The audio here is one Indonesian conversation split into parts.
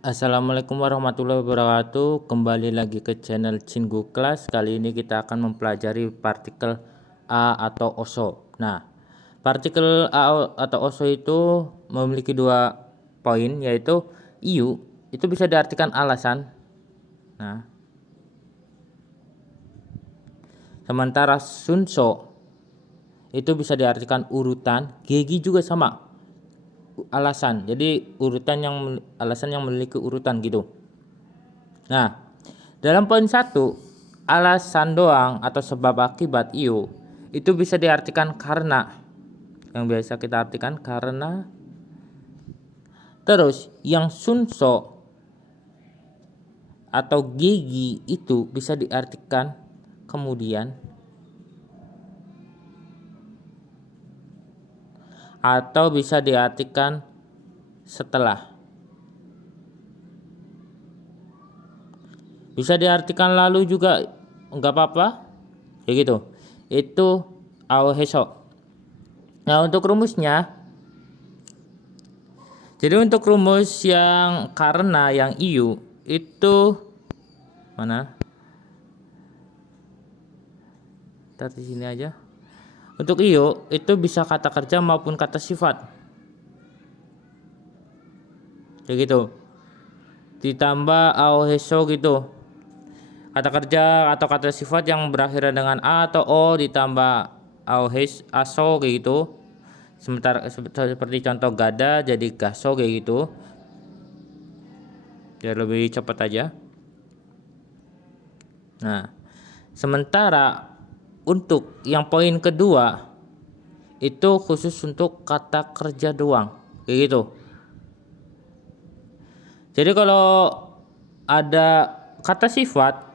Assalamualaikum warahmatullahi wabarakatuh. Kembali lagi ke channel Cinggu Kelas. Kali ini kita akan mempelajari partikel A atau OSO. Nah, partikel A atau OSO itu memiliki dua poin, yaitu IU itu bisa diartikan alasan. Nah, sementara SUNSO itu bisa diartikan urutan. GG juga sama, alasan. Jadi alasan yang memiliki urutan gitu. Nah, dalam poin 1, alasan doang atau sebab akibat IU itu bisa diartikan karena, yang biasa kita artikan karena. Terus yang sunso atau gigi itu bisa diartikan kemudian atau bisa diartikan setelah. Bisa diartikan lalu juga enggak apa-apa. Kayak gitu. Itu aoheso. Nah, untuk rumusnya, jadi untuk rumus yang karena yang iu itu mana? Taruh di sini aja. Untuk iu itu bisa kata kerja maupun kata sifat. Kayak gitu. Ditambah aoheso gitu. Kata kerja atau kata sifat yang berakhir dengan a atau o ditambah aso kayak gitu. Sementara seperti contoh gada jadi gaso kayak gitu. Biar lebih cepat aja. Nah, sementara untuk yang poin kedua itu khusus untuk kata kerja doang kayak gitu. Jadi kalau ada kata sifat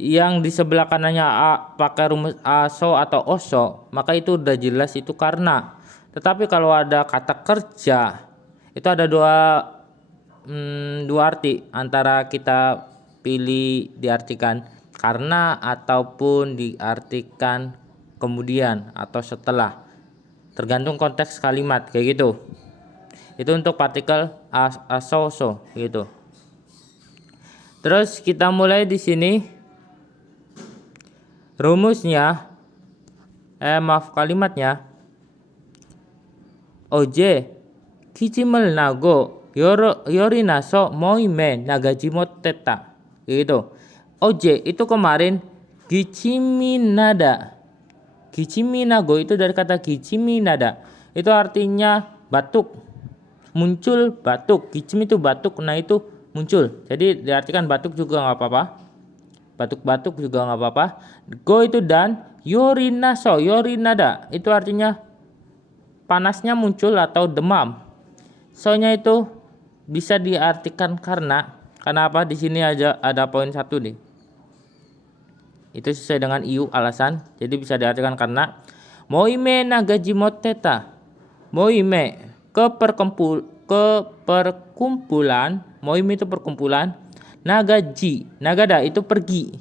yang di sebelah kanannya pakai rumus aso atau oso, maka itu udah jelas itu karena. Tetapi kalau ada kata kerja itu ada dua arti, antara kita pilih diartikan karena ataupun diartikan kemudian atau setelah, tergantung konteks kalimat kayak gitu. Itu untuk partikel aso gitu. Terus kita mulai di sini. Rumusnya, kalimatnya. Oje, kichimel nago, yorinaso moime nagajimot teta. Gitu. Oje itu kemarin gichiminada. Gichiminago itu dari kata gichiminada. Itu artinya batuk. Muncul batuk. Gichim itu batuk, nah itu muncul. Jadi diartikan batuk juga nggak apa-apa. Batuk-batuk juga nggak apa-apa. Go itu dan, yorinada itu artinya panasnya muncul atau demam. So-nya itu bisa diartikan karena apa? Di sini aja ada poin 1 nih. Itu sesuai dengan iu alasan. Jadi bisa diartikan karena moime nagajimoteta. Moime perkumpulan. Moime itu perkumpulan. Nagada itu pergi.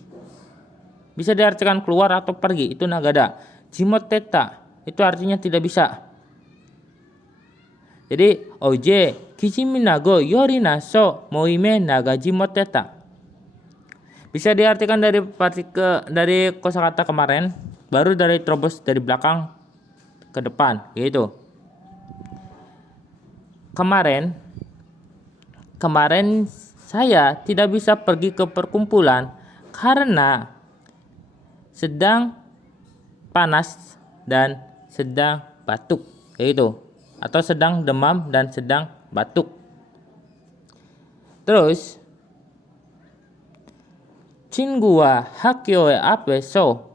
Bisa diartikan keluar atau pergi, itu nagada. Jimoteta itu artinya tidak bisa. Jadi oje kichiminago yorinaso moime nagajimoteta. Bisa diartikan dari kosakata kemarin, baru dari terobos dari belakang ke depan, gitu. Kemarin saya tidak bisa pergi ke perkumpulan karena sedang panas dan sedang batuk, gitu. Atau sedang demam dan sedang batuk. Terus Chingu wa hakyo e ape so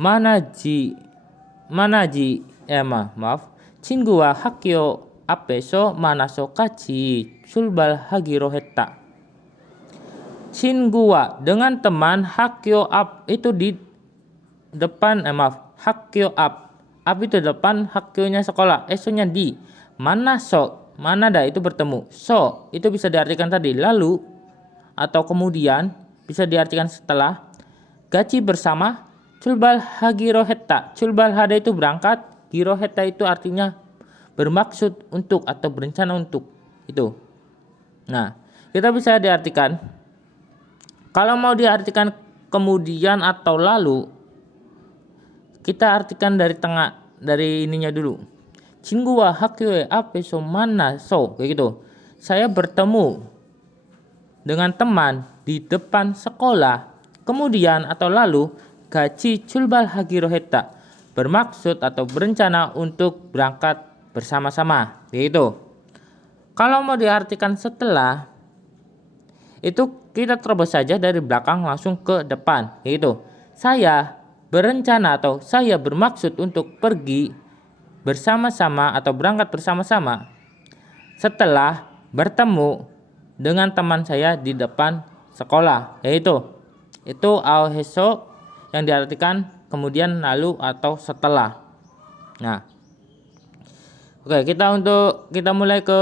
manaji Chingu wa hakyo ape so manaso kachi sulbal hagiro hetta. Chingu wa dengan teman, hakyo up itu di depan hakyo up itu depan, hakyonya sekolah, esonya di manada itu bertemu, so itu bisa diartikan tadi lalu atau kemudian, bisa diartikan setelah. Gachi bersama, culbal hagiroheta. Culbal hada itu berangkat, giroheta itu artinya bermaksud untuk atau berencana untuk. Itu. Nah, kita bisa diartikan, kalau mau diartikan kemudian atau lalu, kita artikan dari tengah, dari ininya dulu. 친구와 학교의 앞에서 만나서, kayak gitu. Saya bertemu dengan teman di depan sekolah. Kemudian atau lalu 같이 출발하기로 했다. bermaksud atau berencana untuk berangkat bersama-sama, gitu. Kalau mau diartikan setelah, itu kita terobos saja dari belakang langsung ke depan, gitu. Saya berencana atau saya bermaksud untuk pergi bersama-sama atau berangkat bersama-sama setelah bertemu dengan teman saya di depan sekolah, yaitu itu ao heso yang diartikan kemudian, lalu, atau setelah. Nah, oke, kita mulai ke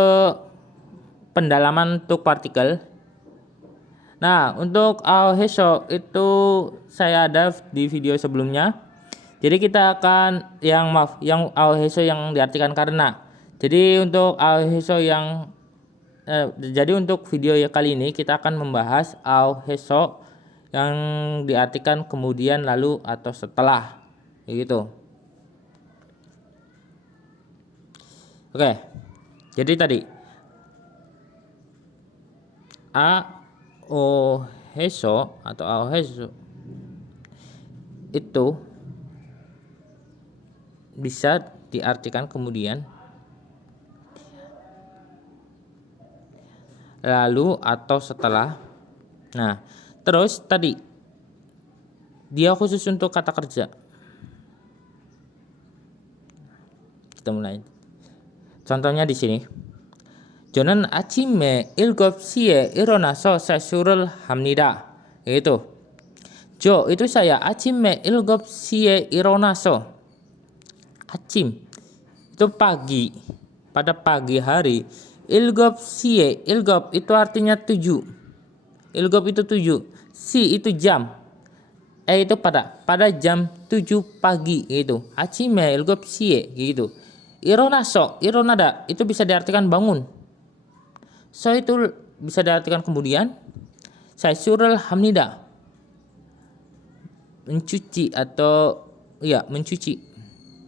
pendalaman untuk partikel. Nah, untuk ao heso itu saya ada di video sebelumnya. Jadi kita akan yang ao heso yang diartikan karena. Jadi untuk ao heso yang jadi untuk video kali ini kita akan membahas ao heso yang diartikan kemudian, lalu, atau setelah, gitu. Oke, jadi tadi ao heso atau ao heso itu bisa diartikan kemudian, lalu, atau setelah. Nah, terus tadi dia khusus untuk kata kerja. Kita mulai. Contohnya di sini. 저는 아침에 7시에 일어나서 세수를 합니다. Itu. itu saya 아침에 7시에 일어나서. 아침 itu pagi. Pada pagi hari. 7시에 itu artinya 7. 7 itu 7. Si itu jam. Itu pada jam 7 pagi, gitu. 아침에 7시에, gitu. 일어나다 itu bisa diartikan bangun. So itu bisa diartikan kemudian. 세수를 합니다. mencuci atau ya mencuci.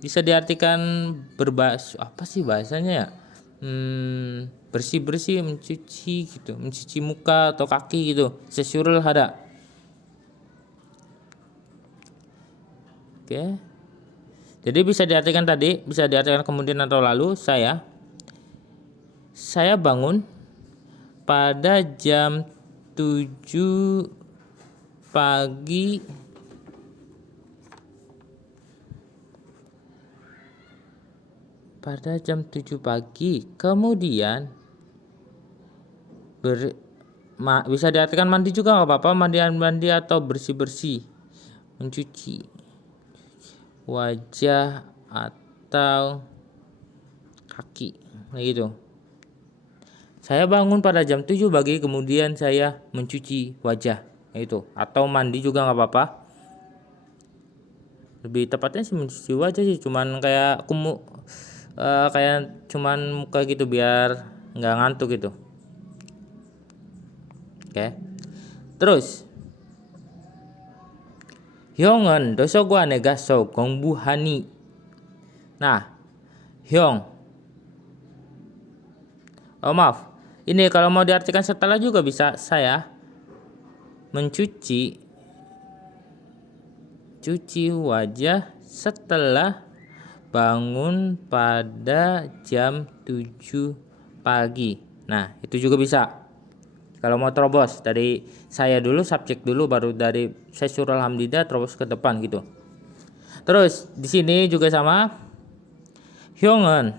Bisa diartikan apa sih bahasanya ya? Bersih-bersih, mencuci gitu, mencuci muka atau kaki gitu. 세수를 하다. Oke. Jadi bisa diartikan tadi, bisa diartikan kemudian atau lalu. Saya bangun pada jam 7 pagi kemudian bisa diartikan mandi juga nggak apa-apa, mandi atau bersih-bersih, mencuci wajah atau kaki, gitu. Saya bangun pada jam 7 pagi kemudian saya mencuci wajah, itu. Atau mandi juga nggak apa-apa. Lebih tepatnya sih mencuci wajah sih, cuman kayak cuman muka gitu biar nggak ngantuk gitu. Oke. Terus 형은 도서관에 가서 공부하니. Nah, maaf. Ini kalau mau diartikan setelah juga bisa. Saya mencuci wajah setelah bangun pada jam 7 pagi. Nah, itu juga bisa. Kalau mau terobos dari saya dulu, subjek dulu, baru dari sesural hamdida terobos ke depan gitu. Terus di sini juga sama. 형은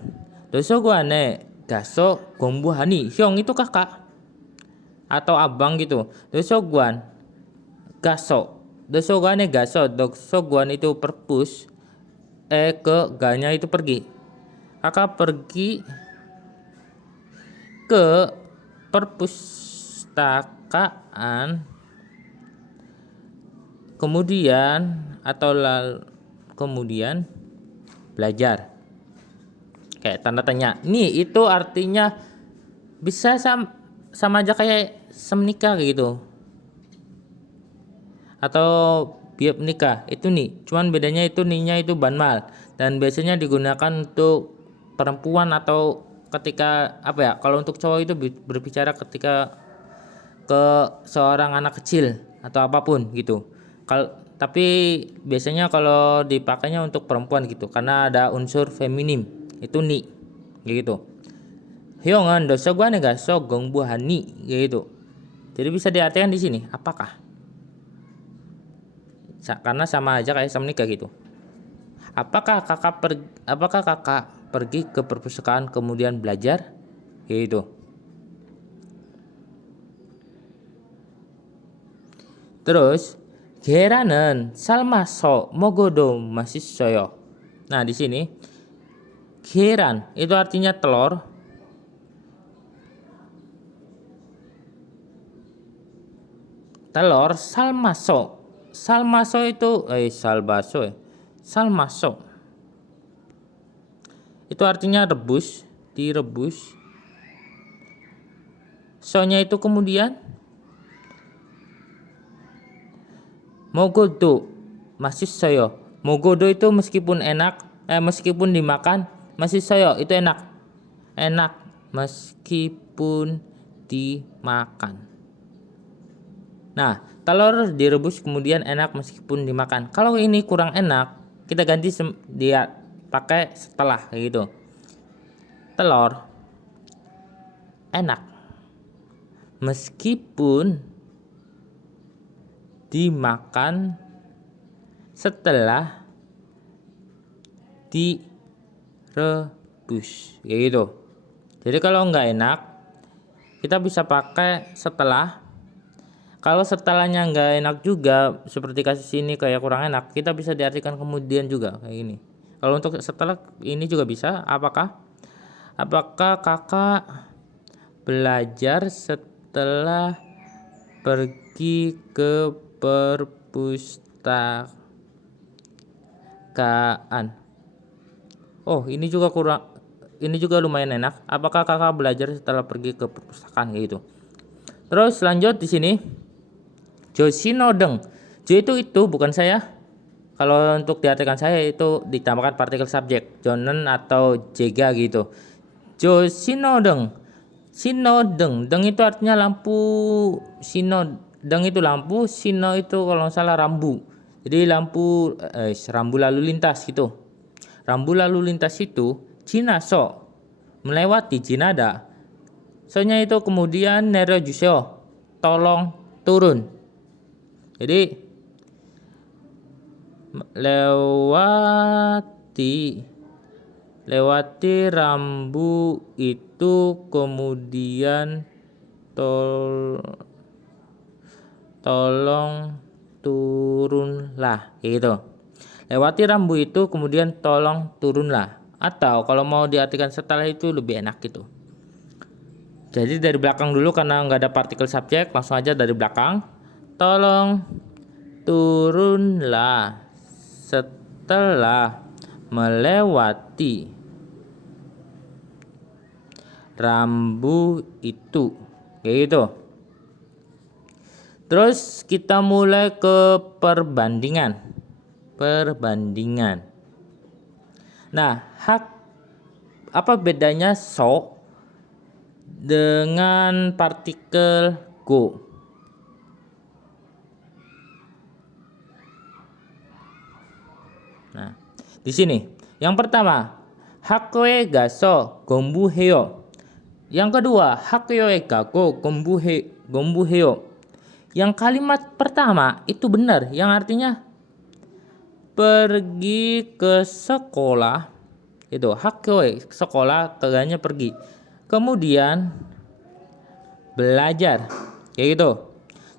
도서관에 가서 공부하니. 형 itu kakak atau abang gitu. 도서관 가서. 도서관에 가서. 도서관 itu perpus. Ke ganya itu pergi. Kakak pergi ke perpustakaan kemudian belajar. Kayak tanda tanya. Nih itu artinya bisa sama aja kayak semnikah kayak gitu, atau biap nikah itu nih, cuman bedanya itu nih-nya itu banmal dan biasanya digunakan untuk perempuan atau ketika apa ya, kalau untuk cowok itu berbicara ketika ke seorang anak kecil atau apapun gitu. Tapi biasanya kalau dipakainya untuk perempuan gitu karena ada unsur feminim itu ni gitu. Hyongan dosa gua nega so gong buhani gitu. Jadi bisa diartikan di sini apakah? Karena sama aja kayak sama nikah gitu. Apakah kakak pergi ke perpustakaan kemudian belajar? Gitu. Terus 계란은 삶아서 먹어도 맛있어요. Nah, di sini 계란 itu artinya telur. Telur 삶아서. 삶아서 itu salbaso ya. 삶아서. Itu artinya rebus, direbus. So-nya itu kemudian mogodo 맛있어요. Mogodo itu meskipun enak, meskipun dimakan 맛있어요 itu enak. Enak meskipun dimakan. Nah, telur direbus kemudian enak meskipun dimakan. Kalau ini kurang enak, kita ganti dia pakai setelah kayak gitu. Telur enak meskipun dimakan setelah direbus kayak gitu. Jadi kalau nggak enak kita bisa pakai setelah. Kalau setelahnya nggak enak juga seperti kasus ini kayak kurang enak, kita bisa diartikan kemudian juga kayak gini. Kalau untuk setelah ini juga bisa. Apakah kakak belajar setelah pergi ke perpustakaan? Oh, ini juga lumayan enak. Apakah kakak belajar setelah pergi ke perpustakaan kayak gitu. Terus lanjut di sini. Joshinodeng. Jo itu bukan saya. Kalau untuk diartikan saya itu ditambahkan partikel subjek, jonen atau jega gitu. Joshinodeng. Sinodeng. Deng itu artinya lampu. Sinodeng itu lampu, sino itu kalau nggak salah rambu. Jadi rambu lalu lintas gitu. Rambu lalu lintas itu Cina so melewati Jinada. Sonya itu kemudian nero juseo tolong turun. Jadi lewati rambu itu kemudian tolong turunlah gitu. Lewati rambu itu kemudian tolong turunlah. Atau kalau mau diartikan setelah itu lebih enak gitu. Jadi dari belakang dulu karena nggak ada partikel subjek, langsung aja dari belakang. Tolong turunlah setelah melewati rambu itu. Kayak gitu. Terus kita mulai ke perbandingan. Nah, apa bedanya so dengan partikel go? Nah, di sini yang pertama 학교에 가서 공부해요. Yang kedua 학교에 가고 공부해요. Yang kalimat pertama itu benar, yang artinya pergi ke sekolah. Itu 학교에 sekolah, kegannya pergi. Kemudian belajar. Kayak gitu.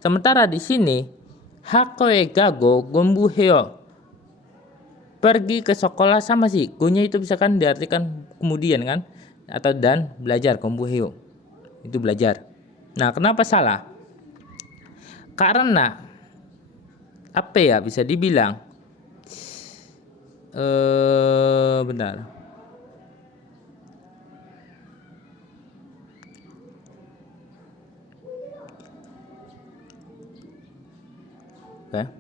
Sementara di sini 학교에 가고 공부해요. Pergi ke sekolah sama sih. Go-nya itu bisa kan diartikan kemudian kan, atau dan belajar kombuheo. Itu belajar. Nah, kenapa salah? Karena apa ya, bisa dibilang bentar. Oke.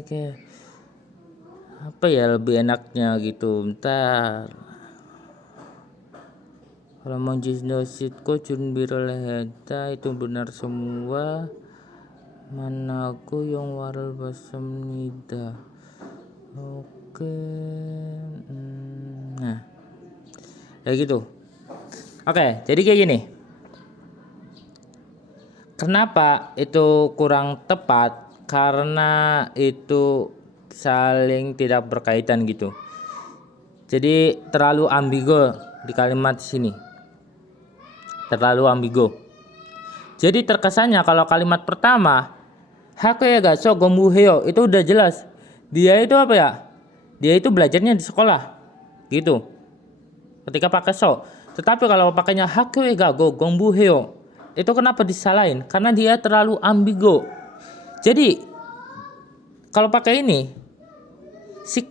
Oke. Apa ya lebih enaknya gitu? Bentar. Kalau mau jisnositko cun biroleheta itu benar semua. Manaku yang waral basam nida. Oke. Nah, kayak gitu. Oke, jadi kayak gini. Kenapa itu kurang tepat? Karena itu saling tidak berkaitan gitu. Jadi terlalu ambigu di kalimat sini. Terlalu ambigu. Jadi terkesannya kalau kalimat pertama Hake ga so gombuheo itu udah jelas. Dia itu apa ya? Dia itu belajarnya di sekolah. Gitu. Ketika pakai so. Tetapi kalau pakainya hake ga go gombuheo itu kenapa disalahin? Karena dia terlalu ambigu. Jadi kalau pakai ini si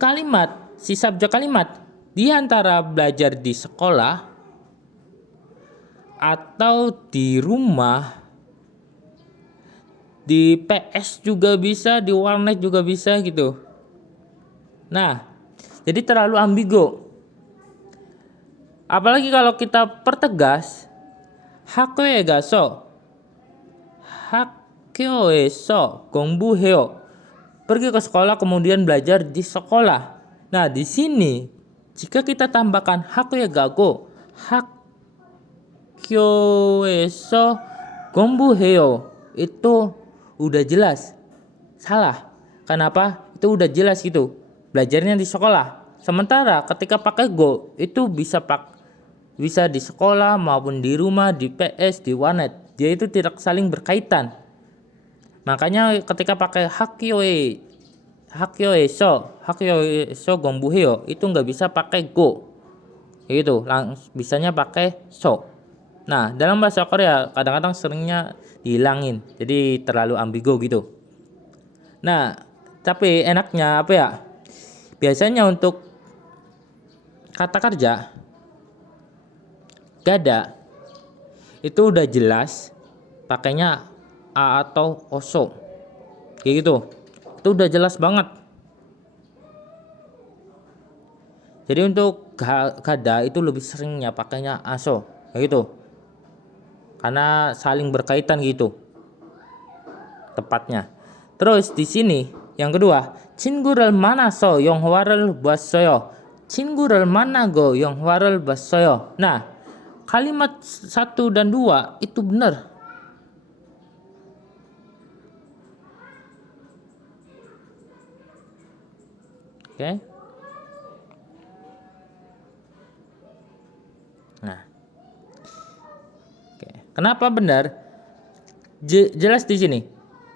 subjek kalimat dia antara belajar di sekolah atau di rumah, di PS juga bisa, di warnet juga bisa gitu. Nah, jadi terlalu ambigu. Apalagi kalau kita pertegas Hakyo ga so gombuheo. Pergi ke sekolah kemudian belajar di sekolah. Nah, di sini jika kita tambahkan Hakyo ga go Hakyo so gombuheo itu udah jelas salah. Kenapa? Itu udah jelas gitu. Belajarnya di sekolah. Sementara ketika pakai go itu bisa di sekolah maupun di rumah, di PS, di warnet. Dia itu tidak saling berkaitan. Makanya ketika pakai Hakyo so gombuheo itu nggak bisa pakai go. Gitu, bisanya pakai so. Nah, dalam bahasa Korea kadang-kadang seringnya dihilangin. Jadi terlalu ambigu gitu. Nah, tapi enaknya apa ya? Biasanya untuk kata kerja gada itu udah jelas pakainya a atau oso. Kayak gitu. Itu udah jelas banget. Jadi untuk gada itu lebih seringnya pakainya aso. Kayak gitu. Karena saling berkaitan gitu. Tepatnya. Terus di sini yang kedua, 친구를 만나서 영화를 봤어요. 친구를 만나고 영화를 봤어요. Nah, kalimat 1 dan 2 itu benar. Oke. Nah. Oke. Kenapa benar? Jelas di sini.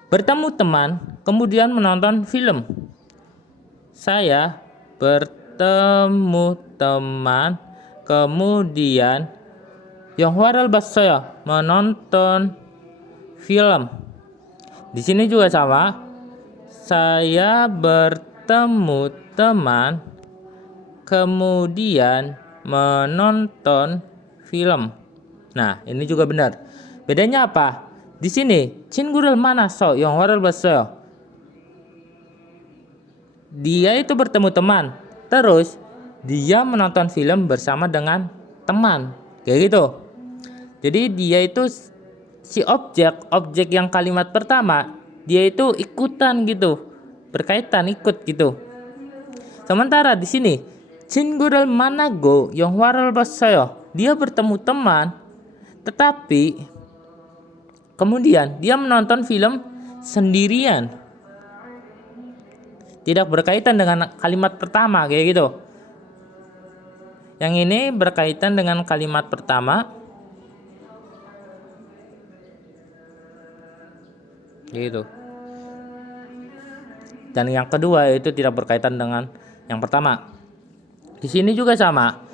Bertemu teman, kemudian menonton film. Saya bertemu teman, kemudian 영화를 봤어요. menonton film. Di sini juga sama. Saya bertemu teman, kemudian menonton film. Nah, ini juga benar. Bedanya apa? Di sini 친구를 만나서 영화를 봤어요. Dia itu bertemu teman, terus dia menonton film bersama dengan teman, kayak gitu. Jadi dia itu si objek yang kalimat pertama dia itu ikutan gitu, berkaitan ikut gitu. Sementara di sini 친구를 만나고 영화를 봤어요. Dia bertemu teman, tetapi kemudian dia menonton film sendirian. Tidak berkaitan dengan kalimat pertama kayak gitu. Yang ini berkaitan dengan kalimat pertama. Gitu. Dan yang kedua itu tidak berkaitan dengan yang pertama. Di sini juga sama.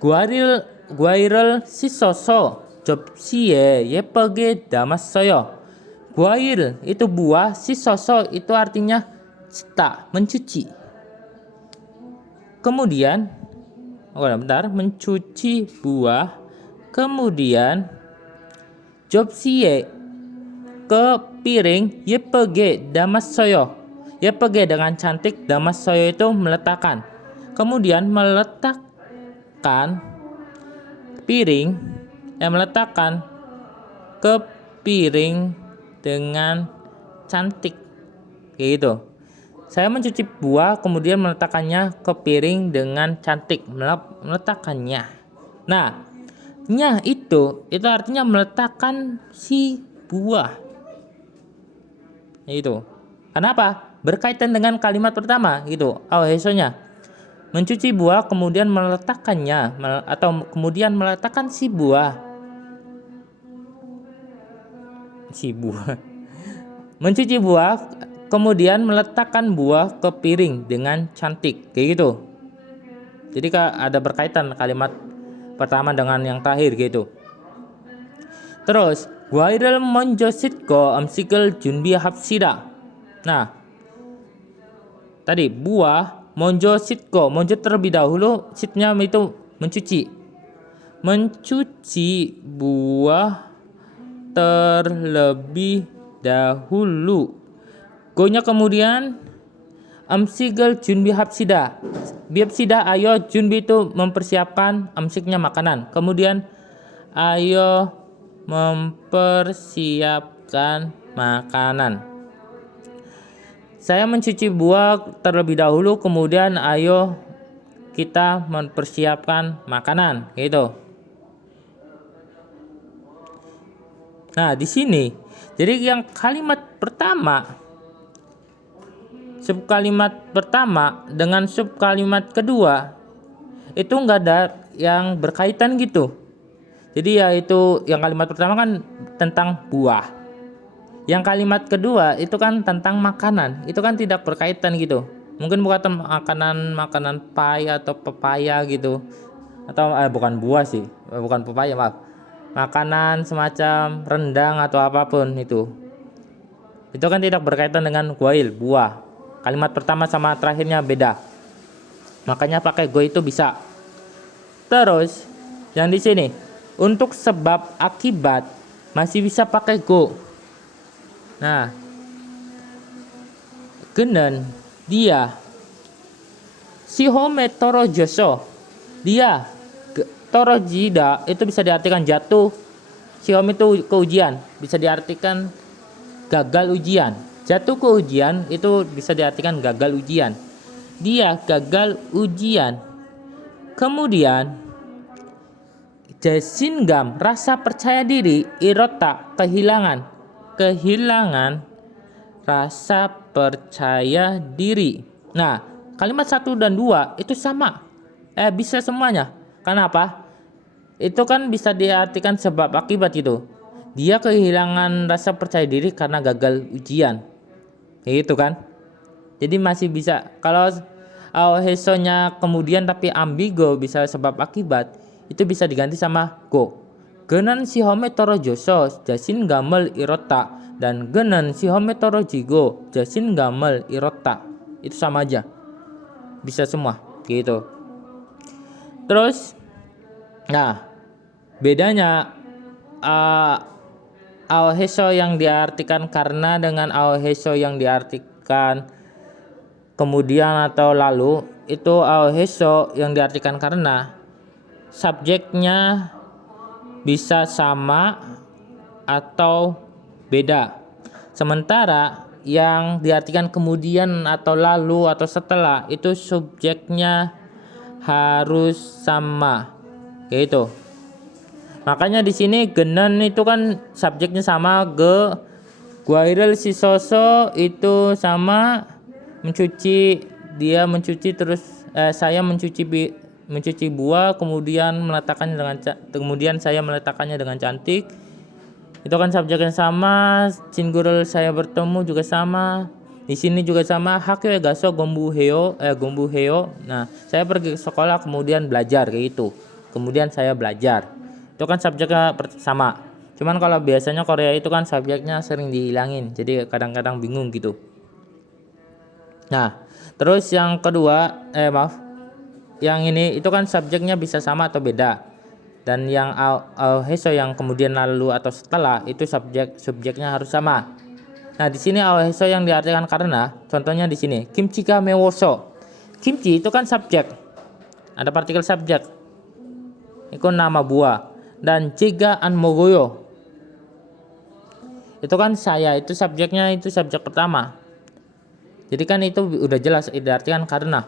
과일을 씻어서 접시에 예쁘게 담았어요. 과일 itu buah, 씻어서 itu artinya 씻다, mencuci. Kemudian, mencuci buah, kemudian 접시에 ke piring 예쁘게 담았어요. 예쁘게 dengan cantik, 담았어요 itu meletakkan. Kemudian meletakkan meletakkan ke piring dengan cantik, kayak gitu. Saya mencuci buah kemudian meletakkannya ke piring dengan cantik, meletakkannya. Nah, nya itu artinya meletakkan si buah. Itu. Kenapa? Berkaitan dengan kalimat pertama gitu. Hesonya. Mencuci buah kemudian meletakkannya atau kemudian meletakkan si buah. Mencuci buah kemudian meletakkan buah ke piring dengan cantik, kayak gitu. Jadi ada berkaitan kalimat pertama dengan yang terakhir gitu. Terus 과일을 먼저 씻고 음식을 준비합시다. Nah, tadi buah 먼저 씻고, 먼저 terlebih dahulu, 씻nya itu mencuci. Mencuci buah terlebih dahulu. Go-nya kemudian 음식을 준비합시다. Bihabsida ayo, 준비 itu mempersiapkan, 음식nya makanan. Kemudian ayo mempersiapkan makanan. Saya mencuci buah terlebih dahulu, kemudian ayo kita mempersiapkan makanan, gitu. Nah, di sini jadi yang kalimat pertama, subkalimat pertama dengan subkalimat kedua itu enggak ada yang berkaitan gitu. Jadi yaitu yang kalimat pertama kan tentang buah. Yang kalimat kedua itu kan tentang makanan. Itu kan tidak berkaitan gitu. Mungkin bukan makanan pai atau pepaya gitu. Atau bukan buah sih. Bukan pepaya, maaf. Makanan semacam rendang atau apapun itu. Itu kan tidak berkaitan dengan guail, buah. Kalimat pertama sama terakhirnya beda. Makanya pakai go itu bisa. Terus yang di sini untuk sebab akibat masih bisa pakai go. Nah, 그는 dia 시험에 떨어져서 dia 떨어지다 itu bisa diartikan jatuh. Siom itu ke ujian, bisa diartikan gagal ujian. Jatuh ke ujian itu bisa diartikan gagal ujian. Dia gagal ujian. Kemudian jasinggam, rasa percaya diri, irota, kehilangan rasa percaya diri. Nah, kalimat 1 dan 2 itu sama. Bisa semuanya. Kenapa? Itu kan bisa diartikan sebab akibat itu. Dia kehilangan rasa percaya diri karena gagal ujian. Kayak gitu kan? Jadi masih bisa. Kalau hesonya kemudian tapi ambigo bisa sebab akibat, itu bisa diganti sama go. Genan 시험에 떨어져서 자신감을 잃었다 dan genan 시험에 떨어지고 자신감을 잃었다. Itu sama aja. Bisa semua gitu. Terus nah, bedanya aoheso yang diartikan karena dengan aoheso yang diartikan kemudian atau lalu, itu aoheso yang diartikan karena subjeknya bisa sama atau beda. Sementara yang diartikan kemudian atau lalu atau setelah itu subjeknya harus sama. Gitu. Makanya di sini genan itu kan subjeknya sama, guairel sisoso itu sama mencuci, dia mencuci terus saya mencuci buah kemudian saya meletakkannya dengan cantik. Itu kan subjeknya sama. Cingurel saya bertemu juga sama. Di sini juga sama. Hakyo gaso gombu heo. Nah, saya pergi ke sekolah kemudian belajar kayak itu. kemudian saya belajar. Itu kan subjeknya sama. Cuman kalau biasanya Korea itu kan subjeknya sering dihilangin, jadi kadang-kadang bingung gitu. Nah, terus yang kedua, yang ini itu kan subjeknya bisa sama atau beda. Dan yang aoheso yang kemudian lalu atau setelah itu subjeknya harus sama. Nah, di sini aoheso yang diartikan karena, contohnya di sini, kimchi ga mewoso. Kimchi itu kan subjek. Ada partikel subjek. Itu nama buah. Dan jiga an mogoyo. Itu kan saya, itu subjeknya itu subjek pertama. Jadi kan itu udah jelas diartikan karena.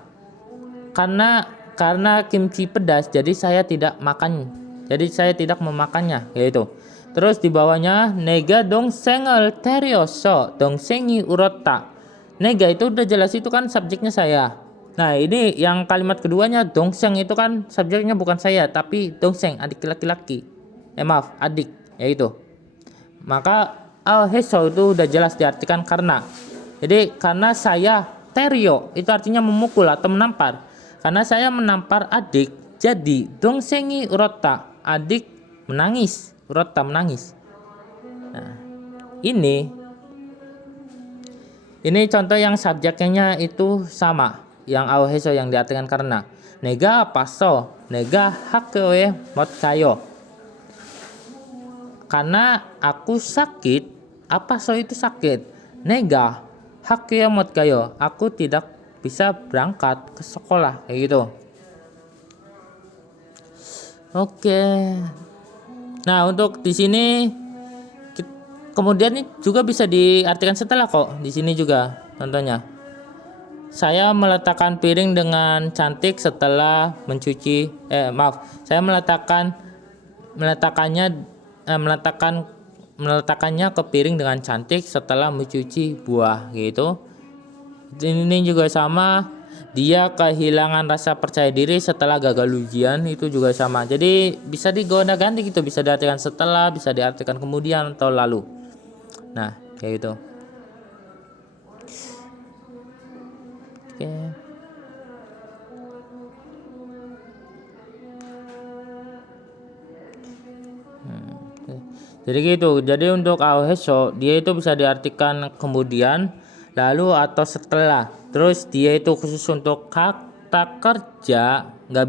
Karena kimchi pedas, jadi saya tidak makan. Jadi saya tidak memakannya, yaitu. Terus di bawahnya nega dongsengel terioso dongsengi urota. Nega itu udah jelas itu kan subjeknya saya. Nah, ini yang kalimat keduanya dongseng itu kan subjeknya bukan saya tapi dongseng, adik laki-laki. Adik, yaitu. Maka aoheso itu udah jelas diartikan karena. Jadi karena saya terio itu artinya memukul atau menampar. Karena saya menampar adik, jadi dongsengi urota, adik menangis, urota menangis. Nah, ini contoh yang subjeknya itu sama, yang aoheso yang diartikan karena. Nega paso, nega hakoe mot kayo. Karena aku sakit, apa so itu sakit? Nega hakoe mot kayo, aku tidak bisa berangkat ke sekolah, kayak gitu. Oke. Nah, untuk di sini kemudian ini juga bisa diartikan setelah kok. Di sini juga contohnya. Saya meletakkan piring dengan cantik setelah mencuci saya meletakkannya ke piring dengan cantik setelah mencuci buah, gitu. Ini juga sama, dia kehilangan rasa percaya diri setelah gagal ujian, itu juga sama. Jadi bisa digonta-ganti gitu, bisa diartikan setelah, bisa diartikan kemudian atau lalu. Nah, kayak gitu. Oke. Jadi gitu. Jadi untuk aoheso dia itu bisa diartikan kemudian, lalu atau setelah. Terus dia itu khusus untuk kata kerja, nggak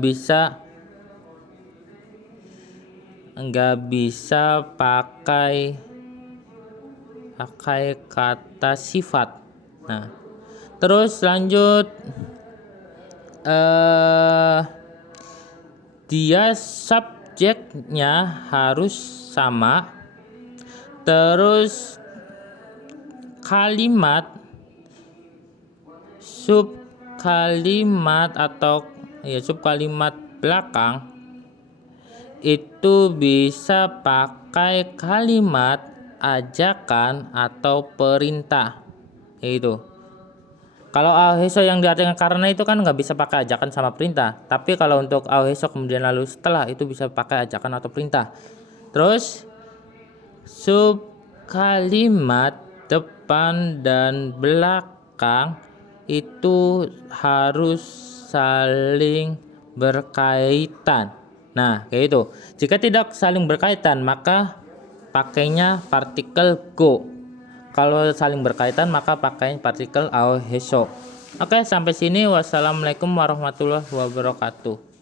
bisa pakai kata sifat. Nah, terus lanjut, dia subjeknya harus sama. Terus subkalimat belakang itu bisa pakai kalimat ajakan atau perintah, yaitu. Kalau aoheso yang diartikan karena itu kan nggak bisa pakai ajakan sama perintah. Tapi kalau untuk aoheso kemudian lalu setelah itu bisa pakai ajakan atau perintah. Terus subkalimat depan dan belakang itu harus saling berkaitan. Nah, kayak itu. Jika tidak saling berkaitan, maka pakainya partikel go. Kalau saling berkaitan, maka pakai partikel aoheso. Oke, sampai sini. Wassalamualaikum warahmatullahi wabarakatuh.